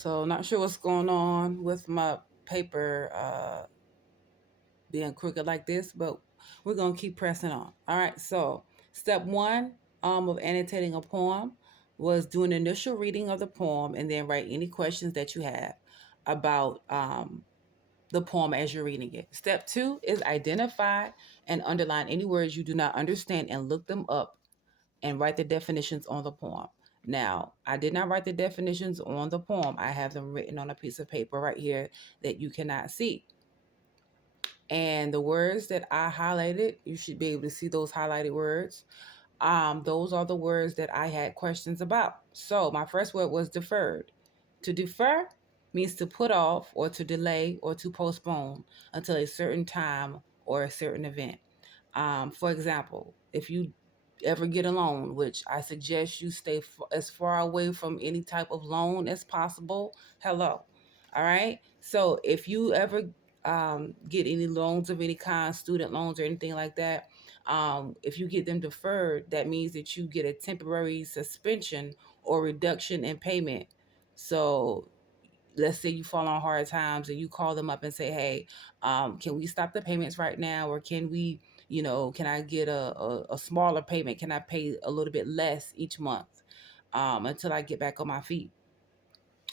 So not sure what's going on with my paper being crooked like this, but we're gonna keep pressing on. All right. So step one of annotating a poem was do an initial reading of the poem and then write any questions that you have about the poem as you're reading it. Step two is identify and underline any words you do not understand and look them up and write the definitions on the poem. Now, I did not write the definitions on the poem. I have them written on a piece of paper right here that you cannot see. And the words that I highlighted, you should be able to see those highlighted words. Those are the words that I had questions about. So my first word was deferred. To defer means to put off or to delay or to postpone until a certain time or a certain event. For example, if you ever get a loan, which I suggest you stay as far away from any type of loan as possible. Hello. All right. So if you ever get any loans of any kind, student loans or anything like that, if you get them deferred, that means that you get a temporary suspension or reduction in payment. So let's say you fall on hard times and you call them up and say, hey, can we stop the payments right now? Or can we, can I get a smaller payment? Can I pay a little bit less each month until I get back on my feet?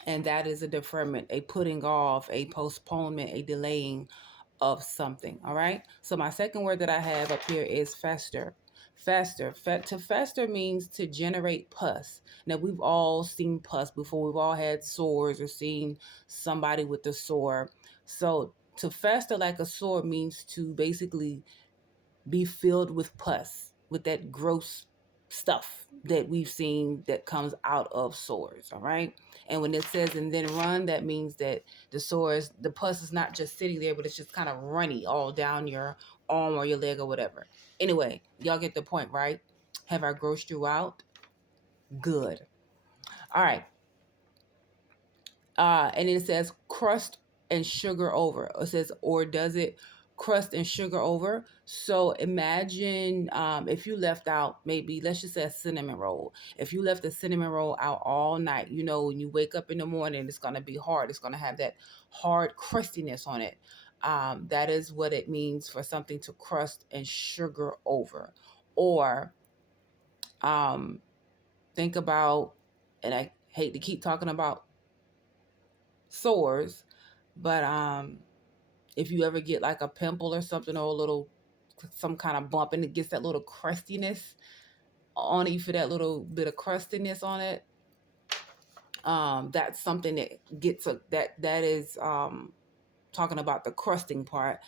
And that is a deferment, a putting off, a postponement, a delaying of something. All right. So my second word that I have up here is fester. Fester. To fester means to generate pus. Now we've all seen pus before. We've all had sores or seen somebody with a sore. So to fester like a sore means to basically be filled with pus, with that gross stuff that we've seen that comes out of sores. All right. And when it says and then run, that means that the pus is not just sitting there, but it's just kind of runny all down your arm or your leg or whatever. Anyway, y'all get the point, right? Have I grossed you out? Good. All right. And it says crust and sugar over. It says, or does it crust and sugar over? So imagine if you left out, maybe let's just say a cinnamon roll. If you left the cinnamon roll out all night, when you wake up in the morning, it's going to be hard. It's going to have that hard crustiness on it. That is what it means for something to crust and sugar over. Or think about, and I hate to keep talking about sores, but if you ever get like a pimple or something or some kind of bump and it gets that little crustiness on it, you feel that little bit of crustiness on it, that's something that gets that is talking about the crusting part.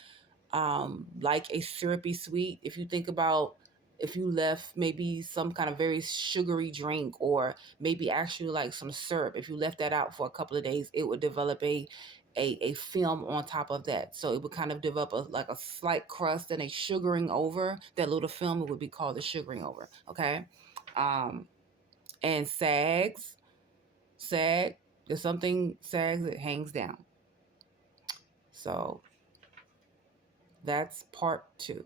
Like a syrupy sweet. If you think about if you left maybe some kind of very sugary drink or maybe actually like some syrup, if you left that out for a couple of days, it would develop a film on top of that. So it would kind of develop like a slight crust and a sugaring over. That little film would be called the sugaring over. Okay. Um, and sag, there's something sags, it hangs down. So that's part two.